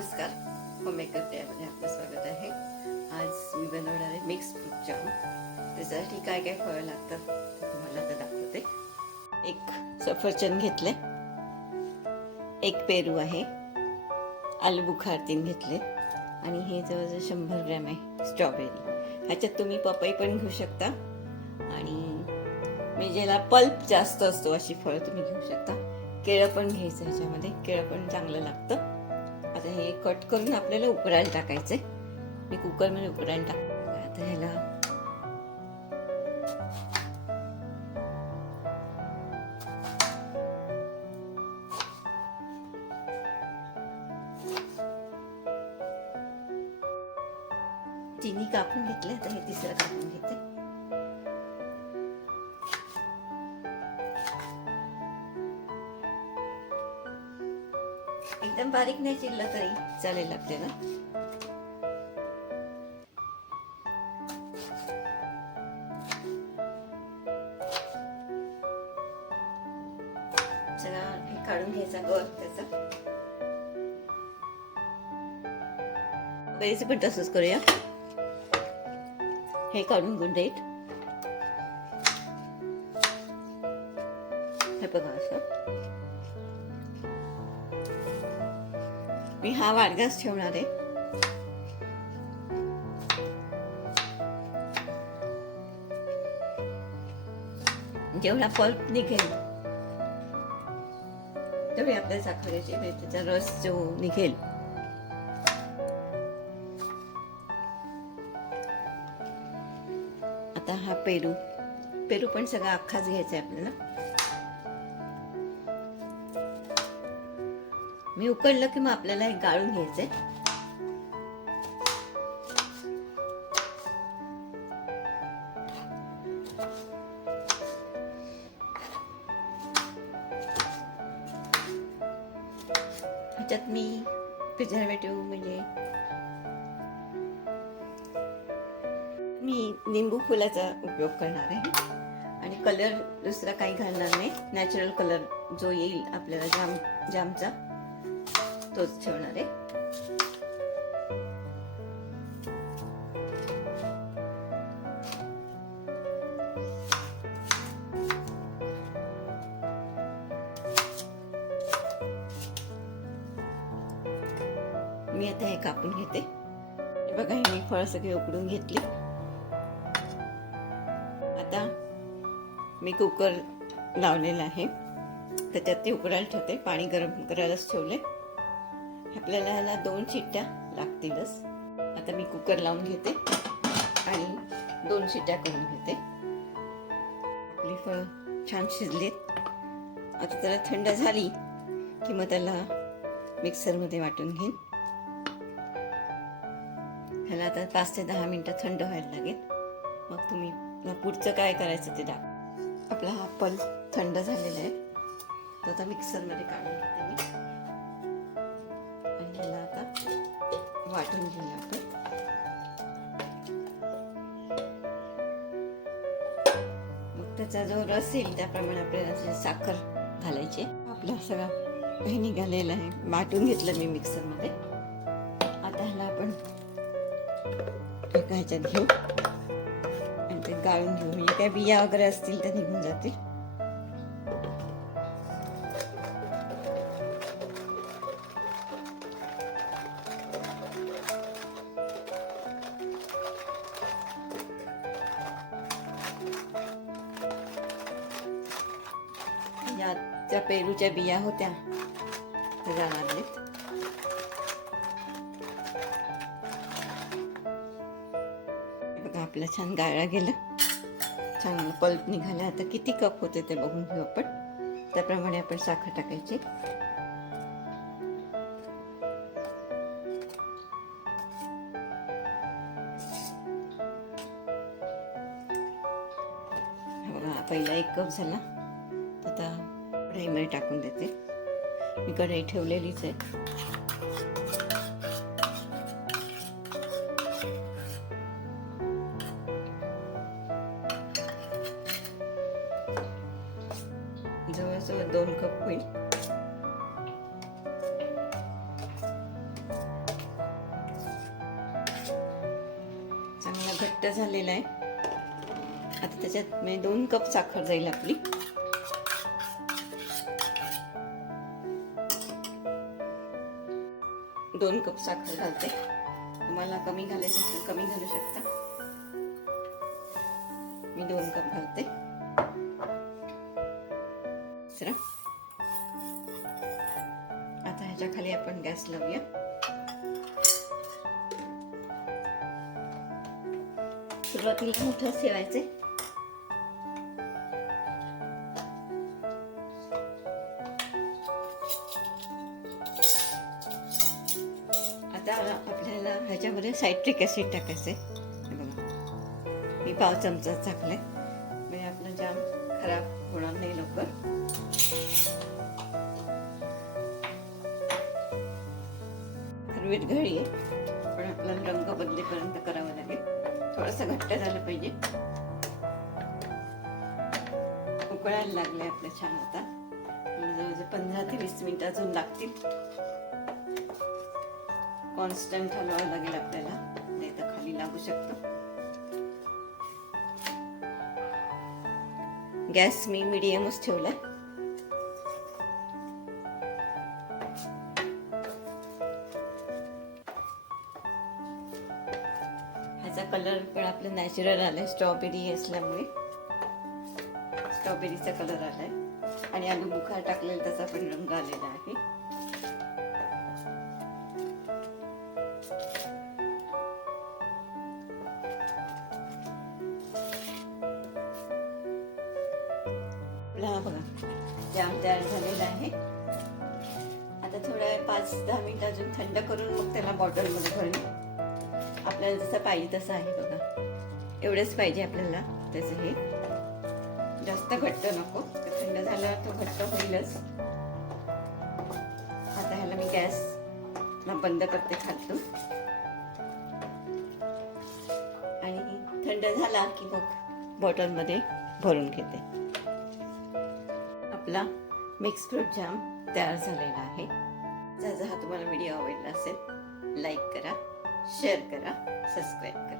नमस्कार, होममेकर मध्ये आपलं स्वागत आहे. आज मी बनवणार आहे मिक्स फ्रूट जाम. त्याच्यासाठी काय काय फळं लागतात ते तुम्हाला आता दाखवते. एक सफरचंद घेतले, एक पेरू आहे, आलू बुखार 3 घेतले आणि हे जवळजवळ 100 ग्रॅम आहे स्ट्रॉबेरी. ह्याच्यात तुम्ही पपई पण घेऊ शकता आणि मी ज्याला पल्प जास्त असतो अशी फळं तुम्ही घेऊ शकता. केळं पण घ्यायचं, ह्याच्यामध्ये केळं पण चांगलं लागतं. आता हे कट करून आपल्याला उकडायला टाकायचंय. मी कुकरमध्ये उकडायला टाकते. आता ह्याला चिनी कापून घेतले. आता हे तिसरं कापून घेते. एकदम बारीक नाही चिरलं तरी चालेल आपल्याला. सगळं हे काढून घ्यायचा गर त्याचा. बेरीचं पण तसंच करूया. हे काढून गुंडे हे बघा असं. मी हा वाडगाच ठेवणार आहे. जेवढा पल्प निघेल तेवढी आपल्याला साखरेची, त्याचा रस जो निघेल आता हा पेरू पण सगळा अख्खाच घ्यायचा आहे आपल्याला. मी उकडलं की मग आपल्याला हे गाळून घ्यायचंय. ह्याच्यात मी प्रिझर्वेटिव्ह म्हणजे मी निंबू फुलाचा उपयोग करणार आहे आणि कलर दुसरा काही घालणार नाही. नॅचरल कलर जो येईल आपल्याला जामचा तोच ठेवणार आहे. मी आता हे कापून घेते. हे बघा, हे मी फळं सगळे उकडून घेतली. आता मी कुकर लावलेला आहे, त्याच्यात ते उकडायला ठेवते. पाणी गरम करायलाच ठेवले. आपल्याला ह्याला 2 शिट्ट्या लागतीलच. आता मी कुकर लावून घेते आणि 2 शिट्ट्या करून घेते. आपली फळं छान शिजलीत. आता त्याला थंड झाली की मग त्याला मिक्सरमध्ये वाटून घेईन. ह्याला आता 5 ते 10 मिनिटं थंड व्हायला लागेल. मग तुम्ही पुढचं काय करायचं ते दाखवा. आपला हा पल्प थंड झालेला आहे, तर आता मिक्सरमध्ये काढून घेते मी आणि ह्याला आता वाटून घेऊया आपण. मग त्याचा जो रस येईल त्याप्रमाणे आपल्याला साखर घालायची. आपला सगळा हे निघालेला आहे, वाटून घेतलं मी मिक्सरमध्ये. आता ह्याला आपण एका ह्याच्यात घेऊ आणि ते गाळून घेऊ. म्हणजे काय बिया वगैरे असतील तर निघून जातील. या त्या पेरूच्या बिया होत्या त्या जाणार नाहीत. बघा, आपलं छान गाळा गेलं, चांगलं पल्प निघालं. आता किती कप होते ते बघून घेऊ आपण. त्याप्रमाणे आपण साखर टाकायची. बघा, पहिला 1 कप झाला. आता कढईमध्ये टाकून देते. मी कढई ठेवलेलीच आहे. जवळजवळ 2 कप होईल. घट्ट झालेला आहे. आता त्याच्यात मी 2 कप साखर जाईल आपली. दोन कप साखर घालते. तुम्हाला कमी घालायचं असेल कमी घालू शकता. मी 2 कप घालते. आता ह्याच्या खाली आपण गॅस लावूया. सुरुवातीला मोठं ठेवायचे. आता आपल्याला ह्याच्यामध्ये सायट्रिक ऍसिड टाकायचे. मी 1 चमचा टाकले म्हणजे आपलं जाम खराब होणार नाही लवकर. खरवीट घडी आहे पण आपल्याला रंग बदलेपर्यंत करावं लागेल. थोडंसं घट्ट झालं पाहिजे. उकळायला लागले आपलं छान. होता जवळजवळ 15 ते 20 मिनिट अजून लागतील. कॉन्स्टंट हलवावं लागेल आपल्याला, नाही तर खाली लागू शकतो. गॅस मी मीडियमच ठेवलाय. ह्याचा कलर पण आपलं नॅचरल आलाय. स्ट्रॉबेरी असल्यामुळे स्ट्रॉबेरीचा कलर आलाय आणि आलू बुखार टाकलेला त्याचा पण रंग आलेला आहे. बघा जाम तयार झालेला आहे. आता थोडं 5-10 मिनिट अजून थंड करून मग त्याला बॉटलमध्ये भरून आपल्याला जसं पाहिजे तसं आहे. बघा एवढंच पाहिजे आपल्याला. त्याचं हे जास्त घट्ट नको. थंड झाल्यावर तो घट्ट होईलच. आता ह्याला मी गॅस बंद करते खालून आणि थंड झाला की मग बॉटलमध्ये भरून घेते. आपला मिक्स फ्रूट जाम तयार झालेला आहे. जर हा तुम्हाला व्हिडिओ आवडला असेल लाईक करा, शेअर करा, सबस्क्राईब करा.